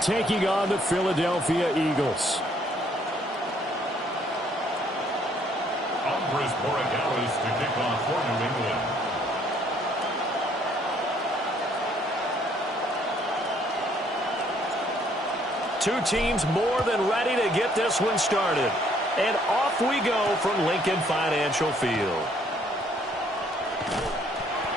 taking on the Philadelphia Eagles. Andres Borregales to kick off for New England. Two teams more than ready to get this one started. And off we go from Lincoln Financial Field.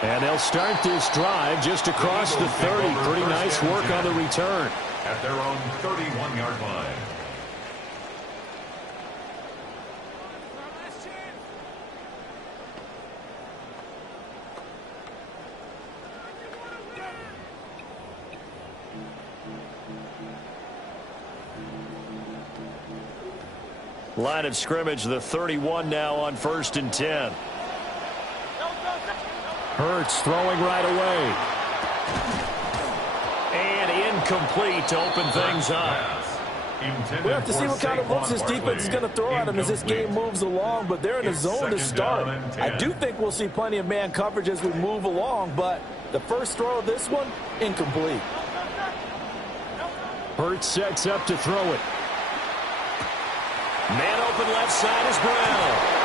And they'll start this drive just across the 30. Pretty nice work on the return. At their own 31-yard line. Line of scrimmage, the 31 now on 1st and 10. Hurts throwing right away. And incomplete to open things up. We'll have to see what kind of looks this defense is going to throw at him as this game moves along, but they're in a zone to start. I do think we'll see plenty of man coverage as we move along, but the first throw of this one, incomplete. Hurts sets up to throw it. Man open left side is Brown.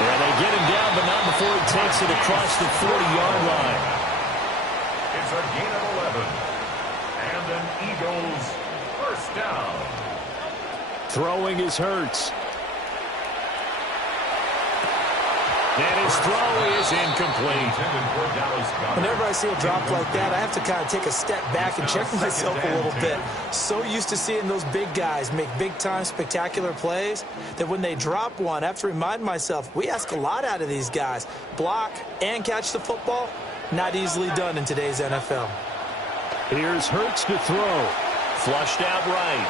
And they get him down, but not before he takes it across the 40-yard line. It's a gain of 11. And an Eagles first down. Throwing is Hurts. And his throw is incomplete. Whenever I see a drop like that, I have to kind of take a step back and check myself a little bit. So used to seeing those big guys make big-time spectacular plays that when they drop one, I have to remind myself, we ask a lot out of these guys. Block and catch the football, not easily done in today's NFL. Here's Hurts to throw. Flushed out right.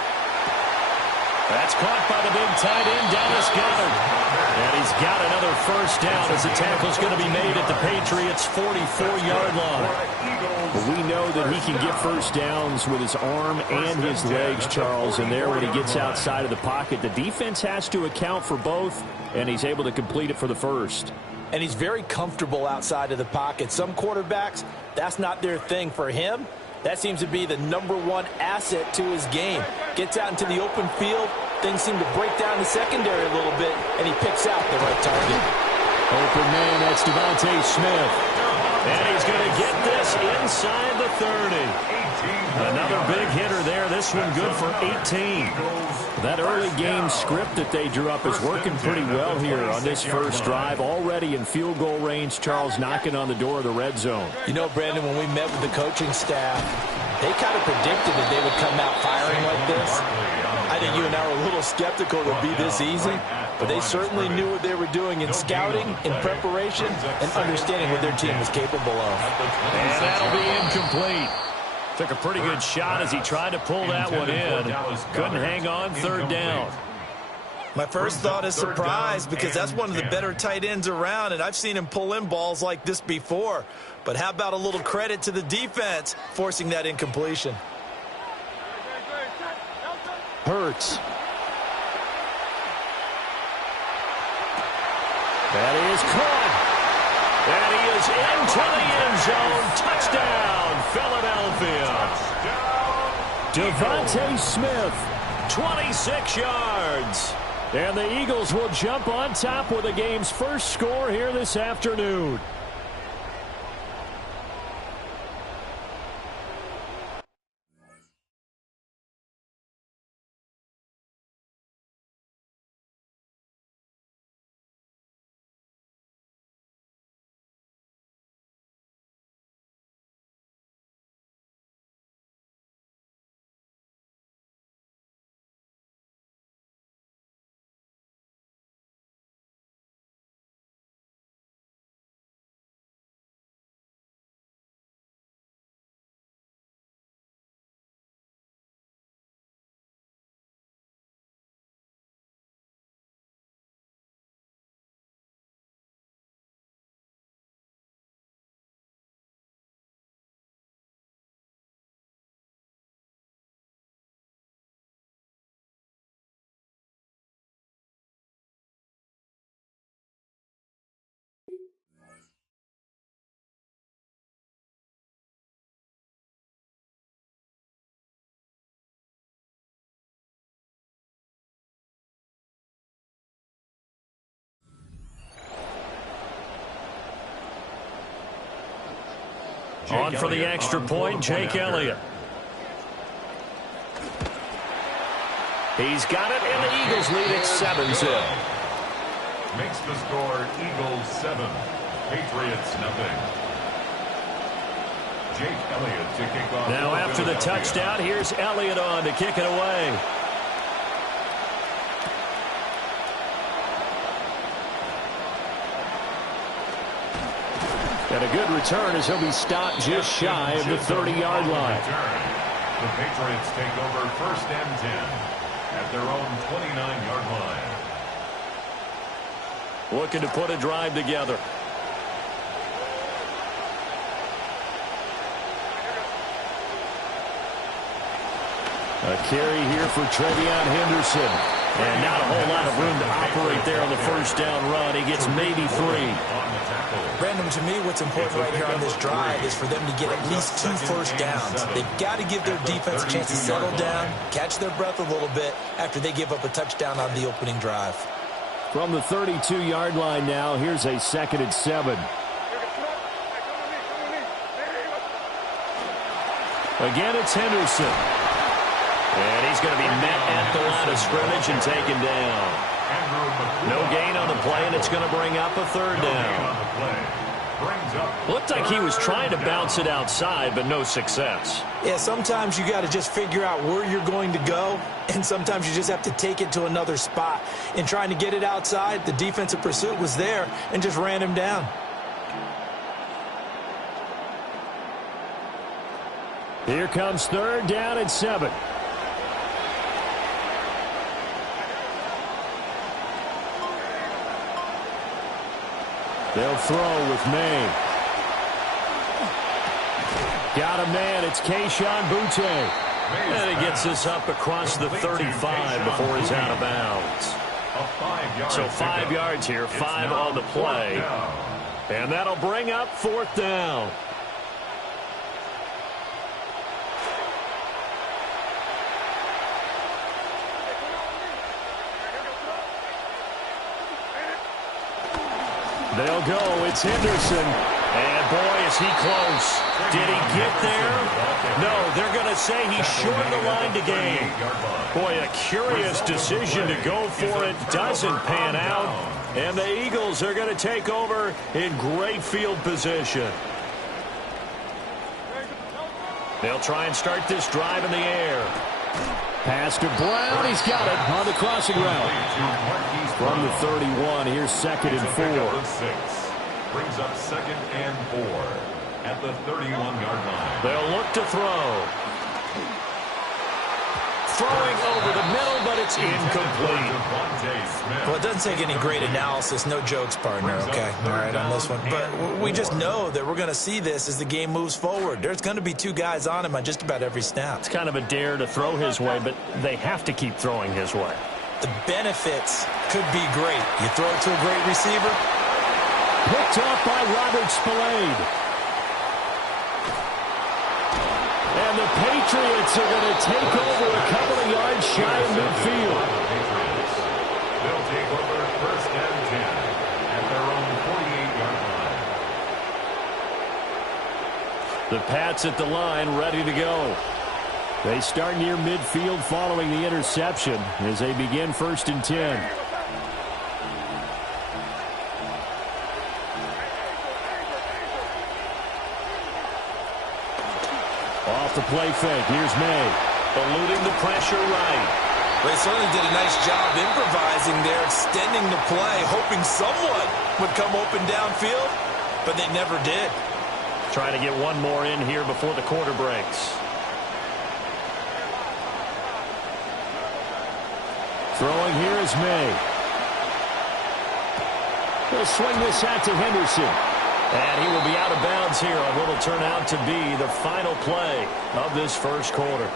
That's caught by the big tight end, Dallas Goedert. And he's got another first down as the tackle's going to be made at the Patriots' 44-yard line. But we know that he can get first downs with his arm and his legs, Charles. And there, when he gets outside of the pocket, the defense has to account for both, and he's able to complete it for the first. And he's very comfortable outside of the pocket. Some quarterbacks, that's not their thing. For him, that seems to be the #1 asset to his game. Gets out into the open field. Things seem to break down the secondary a little bit, and he picks out the right target. Open man, that's Devontae Smith. And he's going to get this inside the 30. Another big hitter there. This one good for 18. That early game script that they drew up is working pretty well here on this first drive. Already in field goal range, Charles knocking on the door of the red zone. You know, Brandon, when we met with the coaching staff, they kind of predicted that they would come out firing like this. I think you and I were a little skeptical it would be this easy, but they certainly knew what they were doing in scouting, in preparation, and understanding what their team was capable of. And that'll be incomplete. Took a pretty good shot as he tried to pull that one in. Couldn't hang on, third down. My first thought is surprise, because that's one of the better tight ends around, and I've seen him pull in balls like this before. But how about a little credit to the defense forcing that incompletion? Hurts. That is caught. And he is into the end zone. Touchdown, Philadelphia. Devontae Smith, 26 yards. And the Eagles will jump on top with the game's first score here this afternoon. On for the extra point, Jake Elliott. He's got it, and the Eagles lead it 7-0. Makes the score Eagles 7, Patriots nothing. Jake Elliott to kick off. Now after the touchdown, here's Elliott on to kick it away. And a good return as he'll be stopped just shy of the 30-yard line. The Patriots take over 1st and 10 at their own 29-yard line. Looking to put a drive together. A carry here for Trevion Henderson. And not a whole lot of room to operate there on the first down run. He gets maybe 3. Brandon, to me, what's important right here on this drive is for them to get at least 2 first downs. They've got to give their defense a chance to settle down, catch their breath a little bit after they give up a touchdown on the opening drive. From the 32-yard line now, here's a 2nd and 7. Again, it's Henderson. And he's going to be met at the line of scrimmage and taken down. No gain on the play, and it's going to bring up a 3rd down. Looked like he was trying to bounce it outside, but no success. Yeah, sometimes you got to just figure out where you're going to go, and sometimes you just have to take it to another spot. In trying to get it outside, the defensive pursuit was there and just ran him down. Here comes 3rd down and 7. They'll throw with May. Got a man. It's Kayshon Boutte. And he gets this up across the 35 before he's out of bounds. So 5 yards here, 5 on the play. And that'll bring up 4th down. They'll go. It's Henderson. And, boy, is he close. Did he get there? No, they're going to say he's short the line to gain. Boy, a curious decision to go for it. Doesn't pan out. And the Eagles are going to take over in great field position. They'll try and start this drive in the air. Pass to Brown. He's got it on the crossing route. From the 31, here's 2nd and 4. Brings up 2nd and 4 at the 31-yard line. They'll look to throw. Throwing over the middle, but it's incomplete. Well, it doesn't take any great analysis. No jokes, partner, okay? All right, on this one. But we just know that we're going to see this as the game moves forward. There's going to be 2 guys on him on just about every snap. It's kind of a dare to throw his way, but they have to keep throwing his way. The benefits could be great. You throw it to a great receiver. Picked off by Robert Spillane. And the Patriots are going to take over a couple of yards shy of midfield. They'll take over 1st and 10 at their own 48-yard line. The Pats at the line, ready to go. They start near midfield following the interception as they begin 1st and 10. Off the play fake. Here's May. Eluding the pressure right. They certainly did a nice job improvising there, extending the play, hoping someone would come open downfield, but they never did. Trying to get one more in here before the quarter breaks. Throwing here is May. He'll swing this out to Henderson. And he will be out of bounds here on what will turn out to be the final play of this first quarter.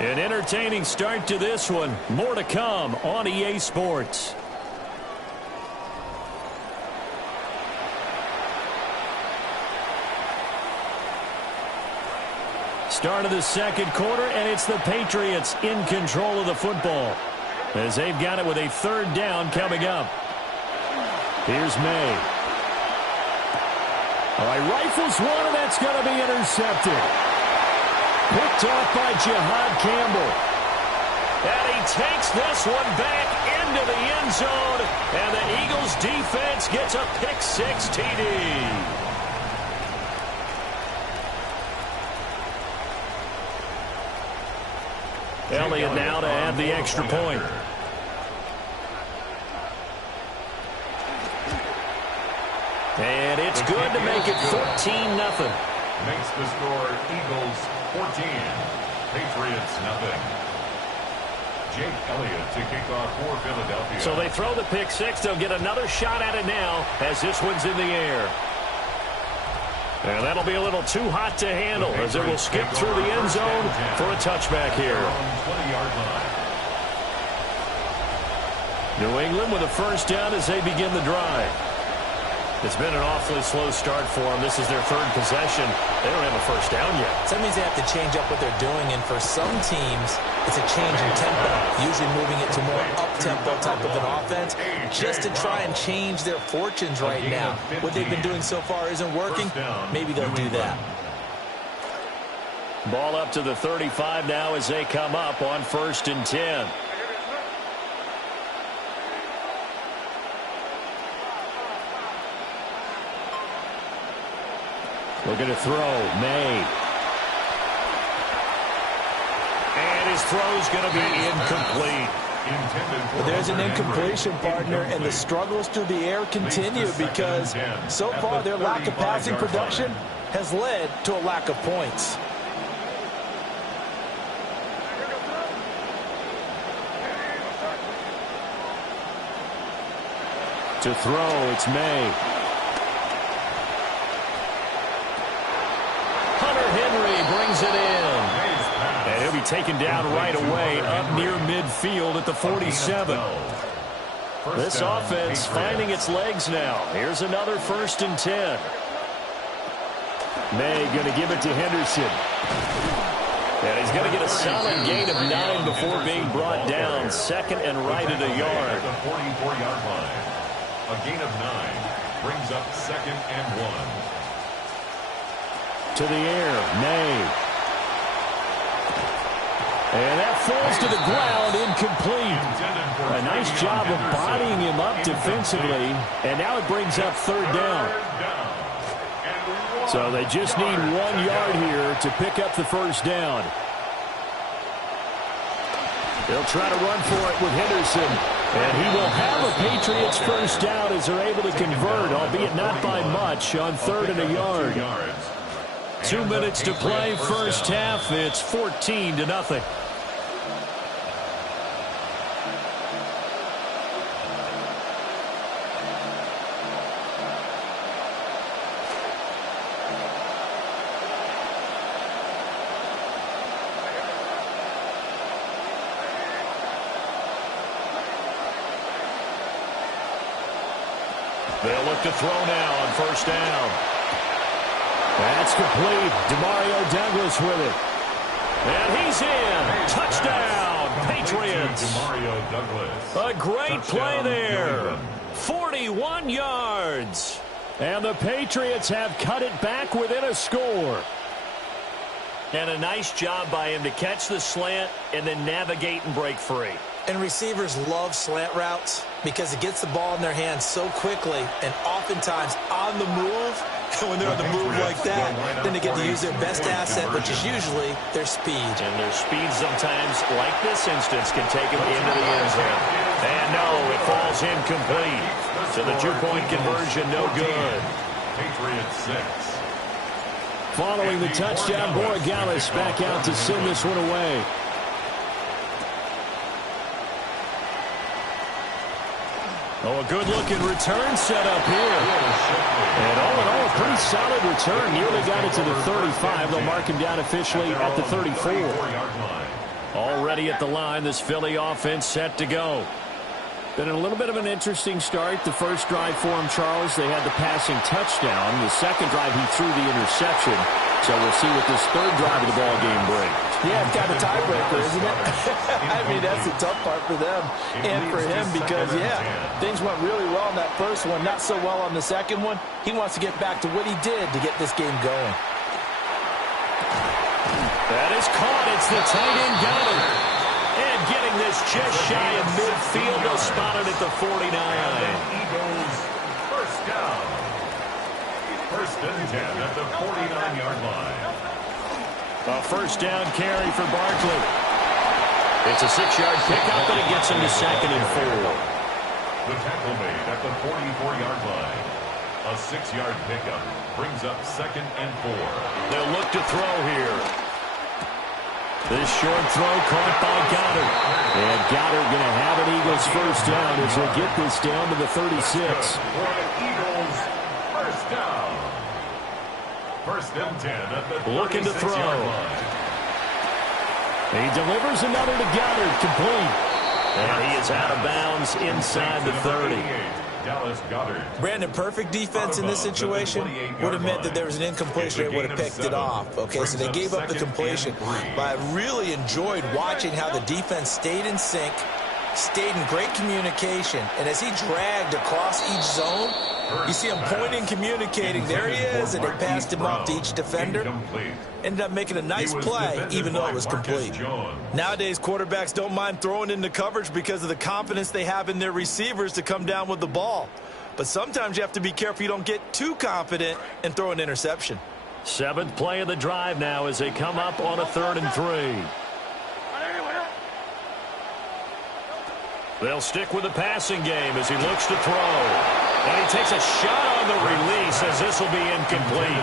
An entertaining start to this one. More to come on EA Sports. Start of the second quarter, and it's the Patriots in control of the football as they've got it with a 3rd down coming up. Here's May. All right, rifles one, and that's going to be intercepted. Picked off by Jihad Campbell. And he takes this one back into the end zone, and the Eagles defense gets a pick-6 TD. Elliott now to add the extra point. And it's good to make it 14-0. Makes the score Eagles 14, Patriots nothing. Jake Elliott to kick off for Philadelphia. So they throw the pick-6. They'll get another shot at it now as this one's in the air. And that'll be a little too hot to handle as it will skip through the end zone for a touchback here. 20-yard line. New England with a first down as they begin the drive. It's been an awfully slow start for them. This is their third possession. They don't have a first down yet. So that means they have to change up what they're doing, and for some teams, it's a change in tempo, usually moving it to more up-tempo type of an offense, just to try and change their fortunes right now. What they've been doing so far isn't working. Maybe they'll do that. Ball up to the 35 now as they come up on 1st and 10. Looking to throw. May. And his throw's going to be incomplete. But there's an incompletion, partner, and the struggles through the air continue because so far their lack of passing production has led to a lack of points. To throw, it's May. Brings it in. And he'll be taken down right away up near midfield at the 47. This offense finding its legs now. Here's another 1st and 10. May going to give it to Henderson. And he's going to get a solid gain of 9 before being brought down. 2nd and right at a yard. The 44-yard line. A gain of 9 brings up 2nd and 1. To the air, May. And that falls to the ground, incomplete. A nice job of bodying him up defensively, and now it brings up 3rd down. So they just need 1 yard here to pick up the first down. They'll try to run for it with Henderson, and he will have a Patriots first down as they're able to convert, albeit not by much, on 3rd and a yard. 2 minutes to play, first half. It's 14-0. They'll look to throw now on first down. That's complete. Demario Douglas with it. And he's in. Touchdown, Patriots. Demario Douglas. A great play there. 41 yards. And the Patriots have cut it back within a score. And a nice job by him to catch the slant and then navigate and break free. And receivers love slant routes because it gets the ball in their hands so quickly and oftentimes on the move. And when they're on the move like that, then they get to use their best asset, which is usually their speed. And their speed sometimes, like this instance, can take them into the end zone. And no, it falls incomplete. So the 2-point conversion, no good. Patriots 6. Following the touchdown, Borregales back out to send this one away. Oh, a good-looking return set up here. And all in all, a pretty solid return. Nearly got it to the 35. They'll mark him down officially at the 34. Already at the line, this Philly offense set to go. Been a little bit of an interesting start. The first drive for him, Charles, they had the passing touchdown. The second drive, he threw the interception. So we'll see what this third drive of the ball game brings. Yeah, it's kind of a tiebreaker, isn't it? I mean, that's the tough part for them and for him because, yeah, things went really well in that first one, not so well on the second one. He wants to get back to what he did to get this game going. That is caught. It's the tight end got it. And getting this just shy of midfield. They'll spot it at the 49. Eagles first down. First and 10 at the 49-yard line. A first down carry for Barkley. It's a 6-yard pickup, and it gets him to 2nd and 4. The tackle made at the 44-yard line. A 6-yard pickup brings up 2nd and 4. They'll look to throw here. This short throw caught by Goddard. And Goddard going to have an Eagles first down as they get this down to the 36. For the Eagles, first down. First and 10 at the 36-yard line. He delivers another to Goddard, complete. And he is out of bounds inside the 30. Dallas Goddard. Brandon, perfect defense in this situation would have meant that there was an incompletion. They would have picked it off. Okay, so they gave up the completion. But I really enjoyed watching how the defense stayed in sync, stayed in great communication. And as he dragged across each zone, you see him pointing, communicating. There he is, and they passed him off to each defender. Ended up making a nice play, even though it was complete. Nowadays, quarterbacks don't mind throwing into coverage because of the confidence they have in their receivers to come down with the ball. But sometimes you have to be careful you don't get too confident and throw an interception. 7th play of the drive now as they come up on a 3rd and 3. They'll stick with the passing game as he looks to throw. And he takes a shot on the release as this will be incomplete.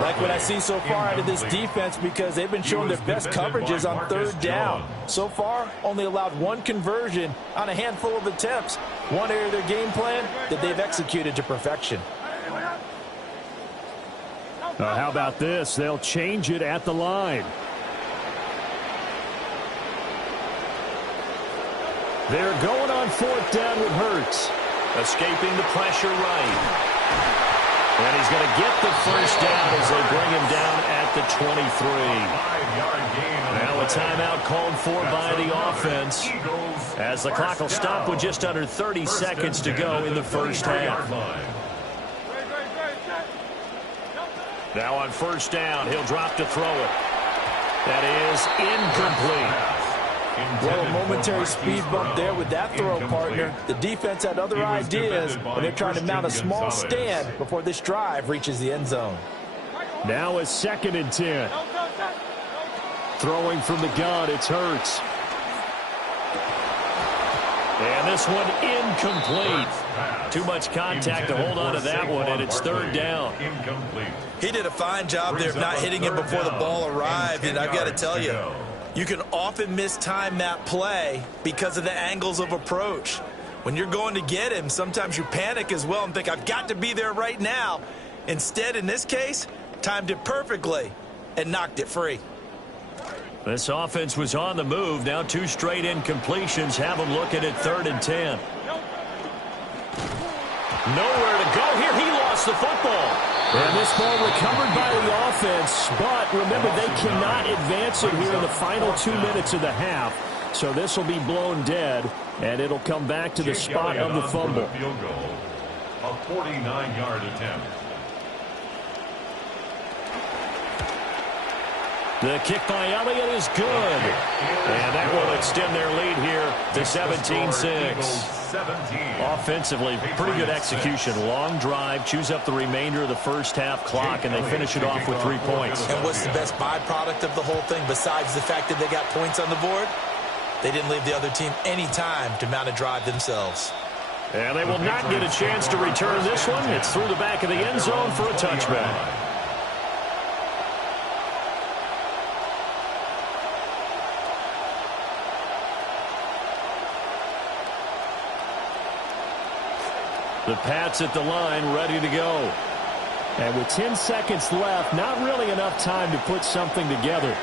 Like what I see so far out of this defense because they've been showing their best coverages on 3rd down. So far, only allowed 1 conversion on a handful of attempts. One area of their game plan that they've executed to perfection. How about this? They'll change it at the line. They're going on 4th down with Hurts. Escaping the pressure right. And he's going to get the first down as they bring him down at the 23. Now a timeout called for by the offense as the clock will stop with just under 30 seconds to go in the first half. Now on first down, he'll drop to throw it. That is incomplete. Well, a momentary speed bump there with that throw, partner. The defense had other ideas, and they're trying to mount a small stand before this drive reaches the end zone. Now a 2nd and 10. Throwing from the gun, it's Hurts. And this one incomplete. Too much contact to hold on to that one, and it's 3rd down. He did a fine job there of not hitting him before the ball arrived, and I've got to tell you, you can often mistime that play because of the angles of approach. When you're going to get him, sometimes you panic as well and think, I've got to be there right now. Instead, in this case, timed it perfectly and knocked it free. This offense was on the move. Now 2 straight incompletions have them looking at 3rd and 10. Nowhere to go here. He lost the football. And this ball recovered by the offense, but remember, they cannot advance it here in the final 2 minutes of the half. So this will be blown dead, and it'll come back to the spot of the fumble. A 49-yard attempt. The kick by Elliott is good. And that will extend their lead here to 17-6. Offensively, pretty good execution. Long drive, chews up the remainder of the first half clock, and they finish it off with 3 points. And what's the best byproduct of the whole thing besides the fact that they got points on the board? They didn't leave the other team any time to mount a drive themselves. And they will not get a chance to return this one. It's through the back of the end zone for a touchback. The Pats at the line, ready to go. And with 10 seconds left, not really enough time to put something together.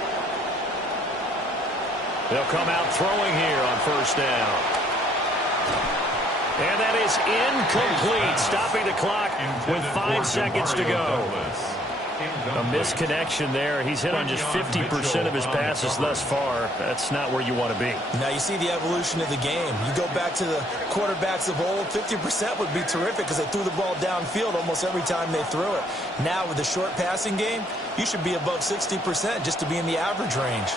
They'll come out throwing here on first down. And that is incomplete, stopping the clock with 5 seconds to go. A misconnection there. He's hit on just 50% of his passes thus far. That's not where you want to be. Now you see the evolution of the game. You go back to the quarterbacks of old, 50% would be terrific because they threw the ball downfield almost every time they threw it. Now with the short passing game, you should be above 60% just to be in the average range.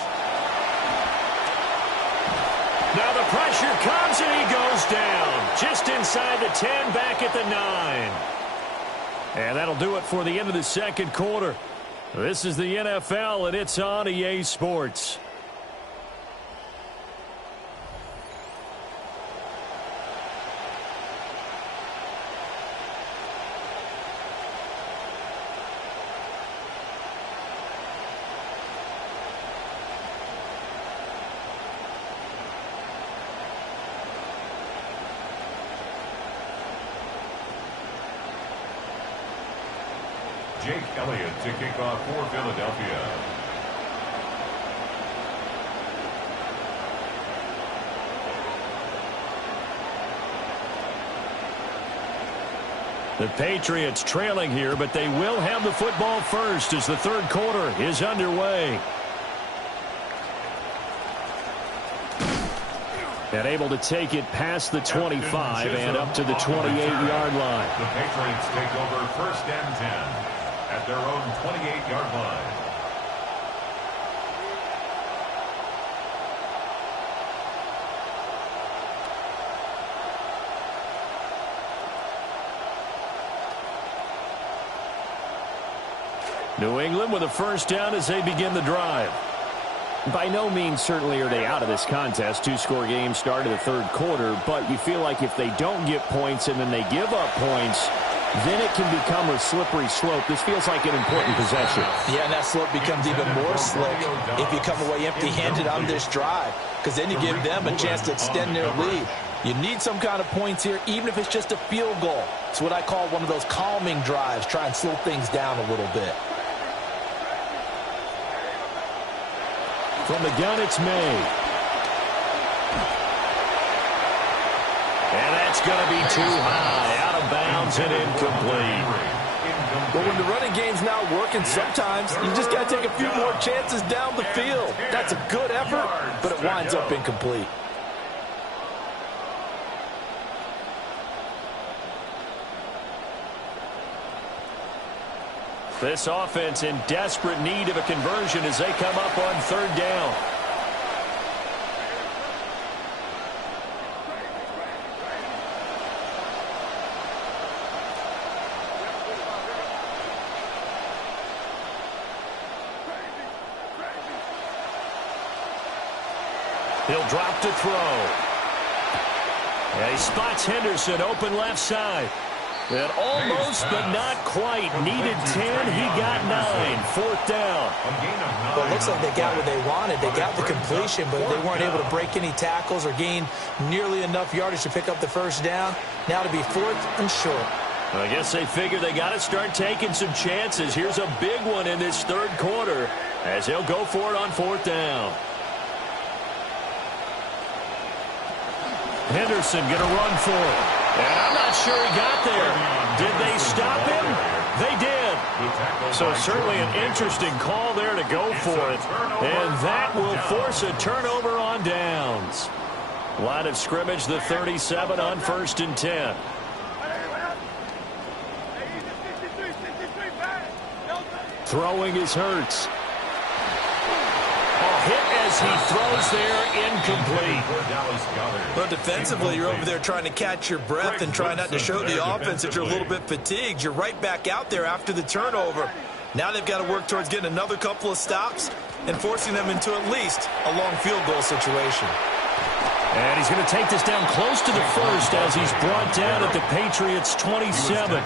Now the pressure comes and he goes down. Just inside the 10, back at the 9. And that'll do it for the end of the second quarter. This is the NFL, and it's on EA Sports. Jake Elliott to kick off for Philadelphia. The Patriots trailing here, but they will have the football first as the third quarter is underway. And able to take it past the 25 and up to the 28-yard line. The Patriots take over first and 10 at their own 28-yard line. New England with a first down as they begin the drive. By no means certainly are they out of this contest. Two-score game start of the third quarter, but you feel like if they don't get points and then they give up points, then it can become a slippery slope. This feels like an important possession. Yeah, and that slope becomes even more slick if you come away empty-handed on this drive, because then you give them a chance to extend their lead. You need some kind of points here, even if it's just a field goal. It's what I call one of those calming drives. Try and slow things down a little bit. From the gun, it's May. And that's going to be too high. Out of bounds and incomplete. But when the running game's not working, sometimes you just got to take a few more chances down the field. That's a good effort, but it winds up incomplete. This offense in desperate need of a conversion as they come up on third down. He'll drop to throw. And he spots Henderson open left side. And almost, but not quite. Needed 10. He got 9. Fourth down. Well, it looks like they got what they wanted. They got the completion, but they weren't able to break any tackles or gain nearly enough yardage to pick up the first down. Now to be fourth and short. I guess they figure they got to start taking some chances. Here's a big one in this third quarter as they'll go for it on fourth down. Henderson going to run for it. And I'm not sure he got there. Did they stop him? They did. So certainly an interesting call there to go for it. And that will force a turnover on downs. Line of scrimmage, the 37 on first and 10. Throwing is Hurts. Hit as he throws there, incomplete. Well, defensively, you're over there trying to catch your breath and try not to show the offense that you're a little bit fatigued. You're right back out there after the turnover. Now they've got to work towards getting another couple of stops and forcing them into at least a long field goal situation. And he's going to take this down close to the first as he's brought down at the Patriots' 27.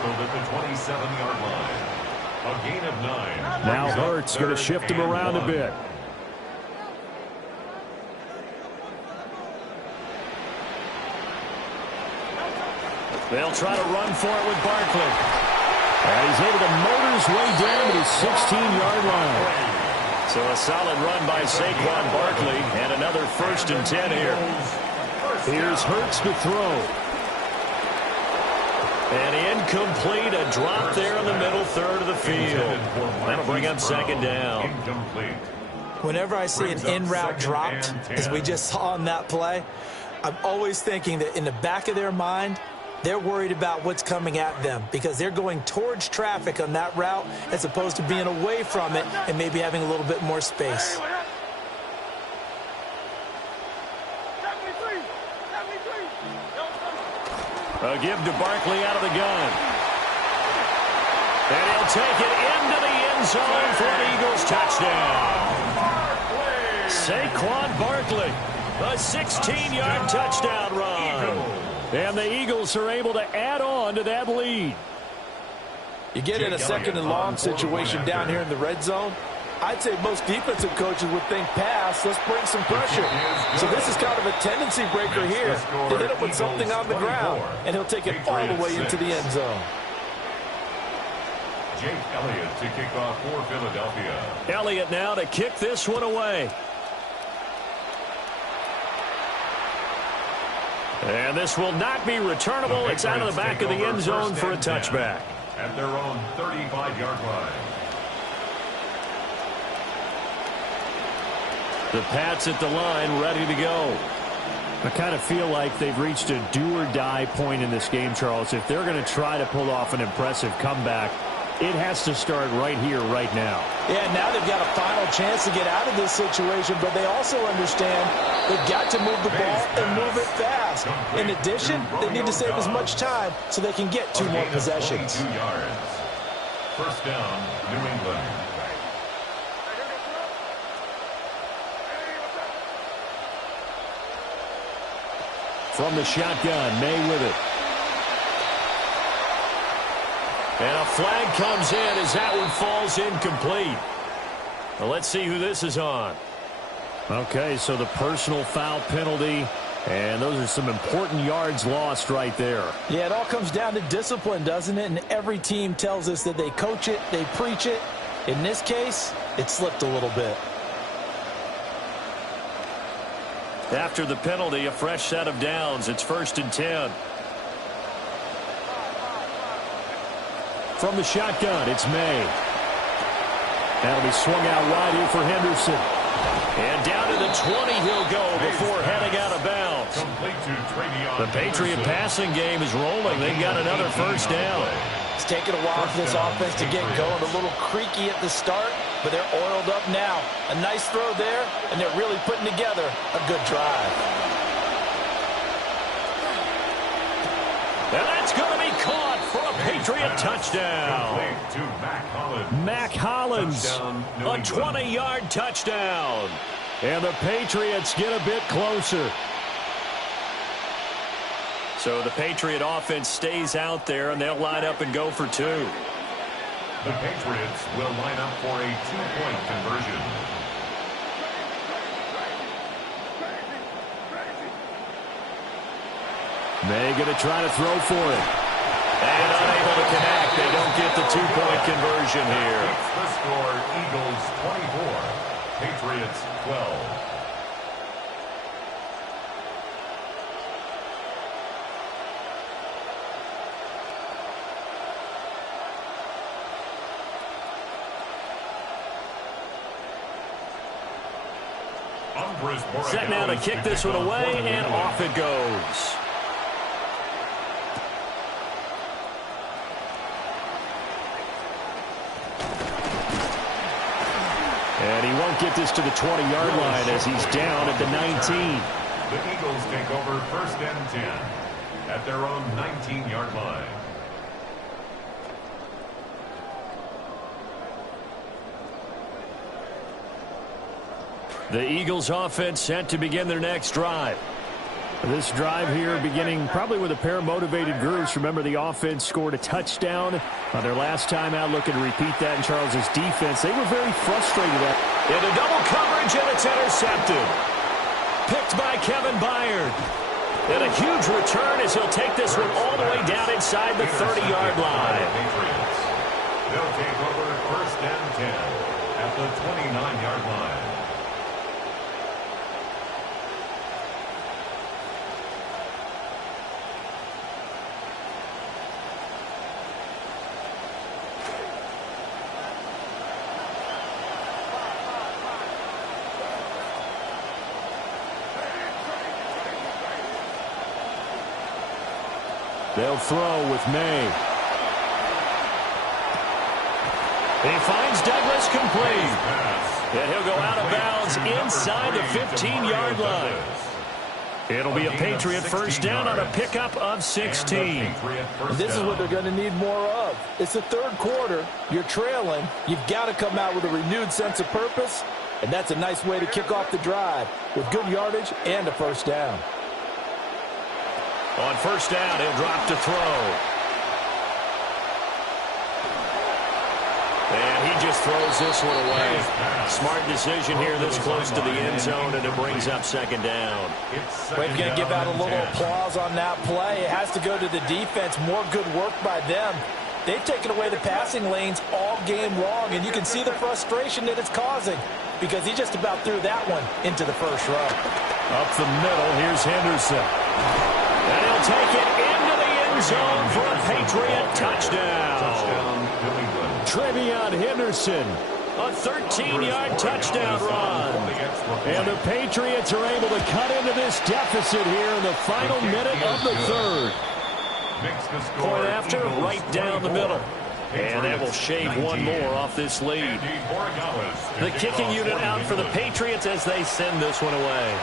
Now Hurts going to shift him around a bit. They'll try to run for it with Barkley. And he's able to motor his way down to the 16-yard line. So a solid run by Saquon Barkley and another first and 10 here. Here's Hurts to throw. And incomplete, a drop there in the middle third of the field. That'll bring up second down. Incomplete. Whenever I see an in-route dropped, as we just saw on that play, I'm always thinking that in the back of their mind, they're worried about what's coming at them because they're going towards traffic on that route as opposed to being away from it and maybe having a little bit more space. A give to Barkley out of the gun. And he'll take it into the end zone for an Eagles touchdown. Saquon Barkley, a 16-yard touchdown run. And the Eagles are able to add on to that lead. You get in a second and long situation down here in the red zone, I'd say most defensive coaches would think pass, let's bring some pressure. So this is kind of a tendency breaker here to hit him with something on the ground, and he'll take it all the way into the end zone. Jake Elliott to kick off for Philadelphia. Elliott now to kick this one away. And this will not be returnable. It's out of the back of the end zone for a touchback. At their own 35-yard line. The Pats at the line, ready to go. I kind of feel like they've reached a do-or-die point in this game, Charles. If they're going to try to pull off an impressive comeback, it has to start right here, right now. Yeah, now they've got a final chance to get out of this situation, but they also understand they've got to move the ball and move it fast. In addition, they need to save as much time so they can get 2 more possessions. 22 yards. First down, New England. From the shotgun, May with it. And a flag comes in as that one falls incomplete. Well, let's see who this is on. Okay, so the personal foul penalty, and those are some important yards lost right there. Yeah, it all comes down to discipline, doesn't it? And every team tells us that they coach it, they preach it. In this case, it slipped a little bit. After the penalty, a fresh set of downs. It's 1st and 10. From the shotgun, it's May. That'll be swung out wide here for Henderson. And down to the 20 he'll go before heading out of bounds. The Patriot passing game is rolling. They've got another first down. It's taken a while for this offense to get going. A little creaky at the start, but they're oiled up now. A nice throw there, and they're really putting together a good drive. And that's going to be caught for a Patriot touchdown. Mac Hollins, a 20-yard touchdown. And the Patriots get a bit closer. So the Patriot offense stays out there, and they'll line up and go for 2. The Patriots will line up for a 2-point conversion. May going to try to throw for it. And unable to connect. They don't get the 2-point conversion here. The score, Eagles 24, Patriots 12. Set now to kick this one away, and off it goes. And he won't get this to the 20-yard line as he's down at the 19. The Eagles take over 1st and 10 at their own 19-yard line. The Eagles offense set to begin their next drive. This drive here beginning probably with a pair of motivated groups. Remember, the offense scored a touchdown on their last time out. Looking to repeat that in Charles's defense. They were very frustrated at into double coverage, and it's intercepted. Picked by Kevin Byard. And a huge return as he'll take this one all the way down inside the 30-yard line. They'll take over 1st and 10 at the 29-yard line. They'll throw with May. He finds Douglas complete. And he'll go out of bounds inside the 15-yard line. It'll be a Patriot first down on a pickup of 16. This is what they're going to need more of. It's the third quarter. You're trailing. You've got to come out with a renewed sense of purpose, and that's a nice way to kick off the drive with good yardage and a first down. On first down, he'll drop to throw. And he just throws this one away. Smart decision here this close to the end zone, and it brings up second down. We're going to give out a little applause on that play. It has to go to the defense. More good work by them. They've taken away the passing lanes all game long, and you can see the frustration that it's causing because he just about threw that one into the first row. Up the middle, here's Henderson. And he'll take it into the end zone for a Patriot touchdown. Trevion Henderson, a 13-yard touchdown run. And the Patriots are able to cut into this deficit here in the final minute of the third. Point after, right down the middle. And that will shave one more off this lead. The kicking unit out for the Patriots as they send this one away.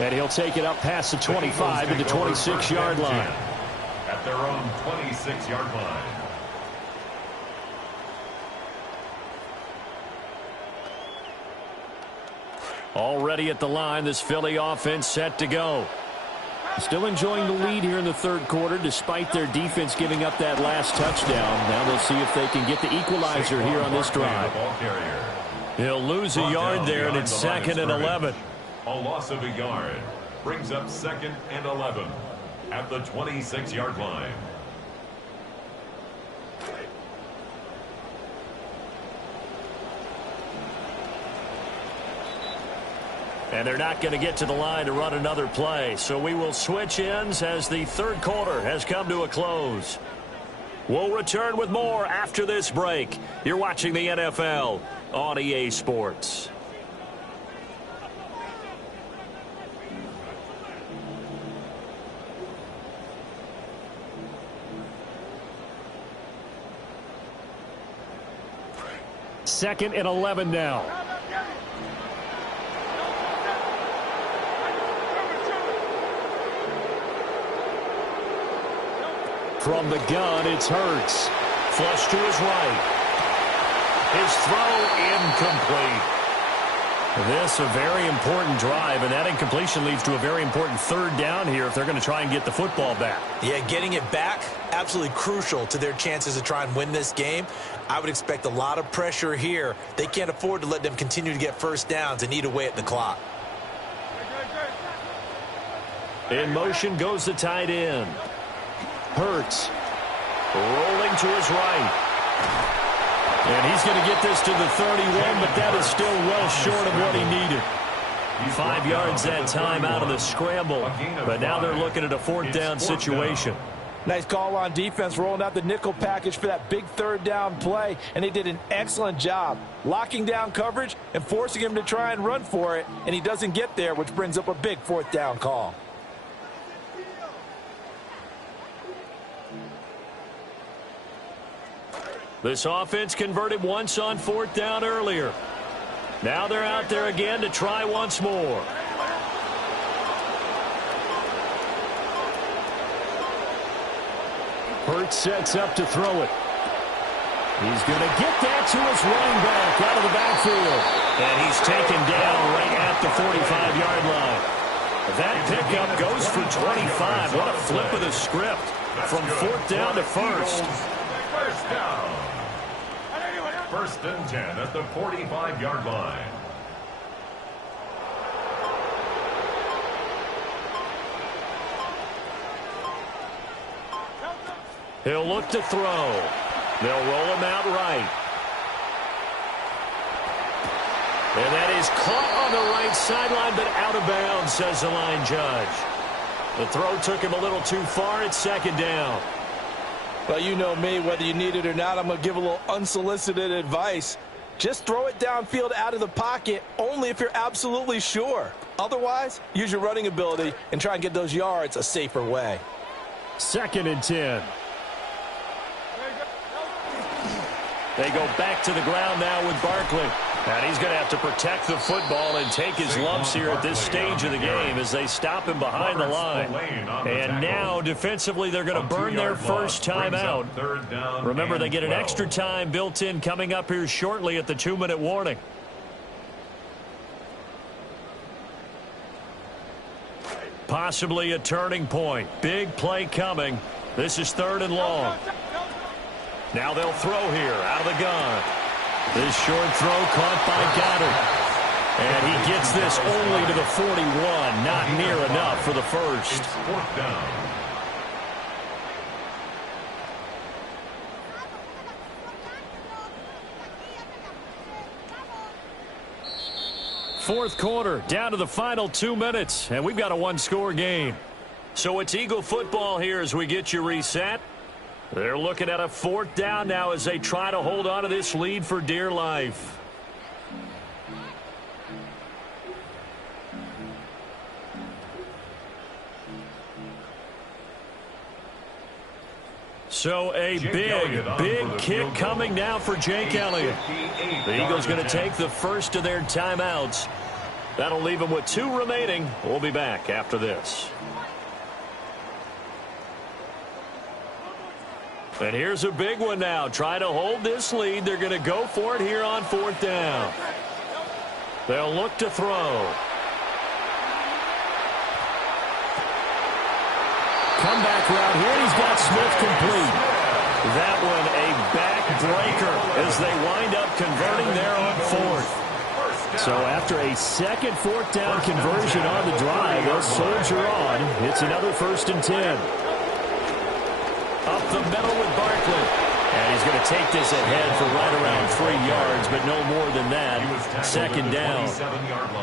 And he'll take it up past the 25 to the 26-yard line. At their own 26-yard line. Already at the line, this Philly offense set to go. Still enjoying the lead here in the third quarter despite their defense giving up that last touchdown. Now they'll see if they can get the equalizer here on this drive. He'll lose a yard there, and it's 2nd and 11. A loss of a yard brings up 2nd and 11 at the 26-yard line. And they're not going to get to the line to run another play. So we will switch ends as the third quarter has come to a close. We'll return with more after this break. You're watching the NFL on EA Sports. Second and 11 now. From the gun, it's Hurts. Flush to his right. His throw incomplete. This a very important drive, and that incompletion leads to a very important third down here if they're going to try and get the football back. Yeah, getting it back, absolutely crucial to their chances to try and win this game. I would expect a lot of pressure here. They can't afford to let them continue to get first downs and eat away at the clock. In motion goes the tight end. Hurts rolling to his right. And he's going to get this to the 31, but that is still well short of what he needed. 5 yards that time out of the scramble, but now they're looking at a fourth down situation. Nice call on defense, rolling out the nickel package for that big third down play, and they did an excellent job locking down coverage and forcing him to try and run for it, and he doesn't get there, which brings up a big fourth down call. This offense converted once on fourth down earlier. Now they're out there again to try once more. Hurts sets up to throw it. He's going to get that to his running back out of the backfield. And he's taken down right at the 45-yard line. That pickup goes for 25. What a flip of the script from fourth down to first. First down. First and 10 at the 45-yard line. He'll look to throw. They'll roll him out right. And that is caught on the right sideline, but out of bounds, says the line judge. The throw took him a little too far. It's second down. Well, you know me, whether you need it or not, I'm going to give a little unsolicited advice. Just throw it downfield out of the pocket only if you're absolutely sure. Otherwise, use your running ability and try and get those yards a safer way. 2nd and 10. They go back to the ground now with Barkley. And he's going to have to protect the football and take his lumps here at this stage of the game as they stop him behind the line. And now, defensively, they're going to burn their first timeout. Remember, they get an extra time built in coming up here shortly at the 2-minute warning. Possibly a turning point. Big play coming. This is 3rd and long. Now they'll throw here out of the gun. This short throw caught by Goddard. And he gets this only to the 41. Not near enough for the first. It's 4th down. Fourth quarter, down to the final 2 minutes, and we've got a 1-score game. So it's Eagle football here as we get you reset. They're looking at a 4th down now as they try to hold on to this lead for dear life. So a big kick coming now for Jake Elliott. The Eagles going to take the first of their timeouts. That'll leave them with 2 remaining. We'll be back after this. And here's a big one now. Try to hold this lead. They're going to go for it here on 4th down. They'll look to throw. Comeback route here. He's got Smith complete. That one a backbreaker as they wind up converting there on 4th. So after a second 4th down conversion on the drive, they'll soldier on. It's another 1st and 10. Up the middle with Barkley. And he's going to take this ahead for right around 3 yards, but no more than that. 2nd down.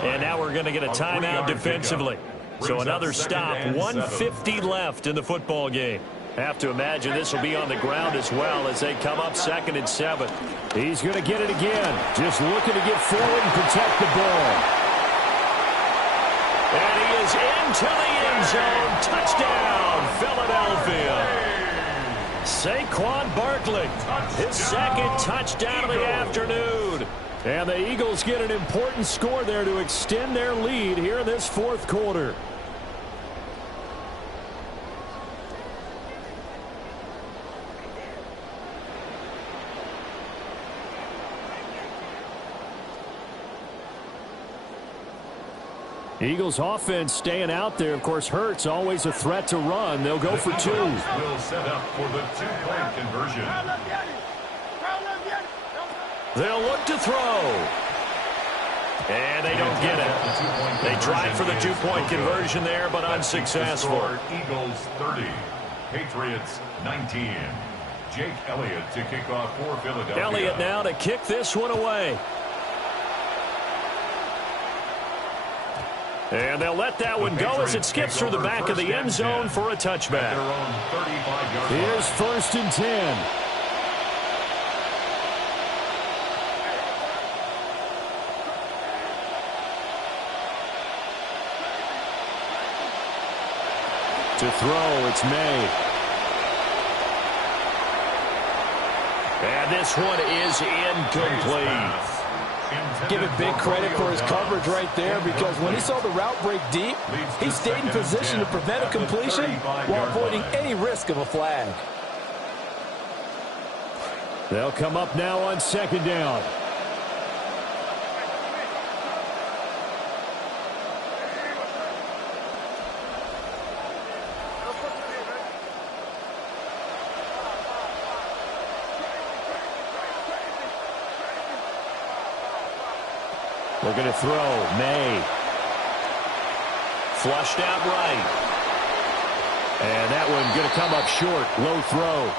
And now we're going to get a timeout defensively. So another stop. 1:50 left in the football game. Have to imagine this will be on the ground as well as they come up 2nd and 7. He's going to get it again. Just looking to get forward and protect the ball. And he is into the end zone. Touchdown, Philadelphia. Saquon Barkley, his 2nd touchdown of the afternoon. And the Eagles get an important score there to extend their lead here in this 4th quarter. Eagles offense staying out there. Of course, Hurts always a threat to run. They'll go for 2. Will set up for the 2-point conversion. They'll look to throw. And they don't get it. They tried for the 2-point conversion there, but unsuccessful. Eagles 30, Patriots 19. Jake Elliott to kick off for Philadelphia. Elliott now to kick this one away. And they'll let that one go as it skips through the back of the end zone for a touchback. Here's 1st and 10. To throw, it's May. And this one is incomplete. Give it big credit for his coverage right there, because when he saw the route break deep, he stayed in position to prevent a completion while avoiding any risk of a flag. They'll come up now on 2nd down. We're going to throw. May. Flushed out right. And that one going to come up short. Low throw.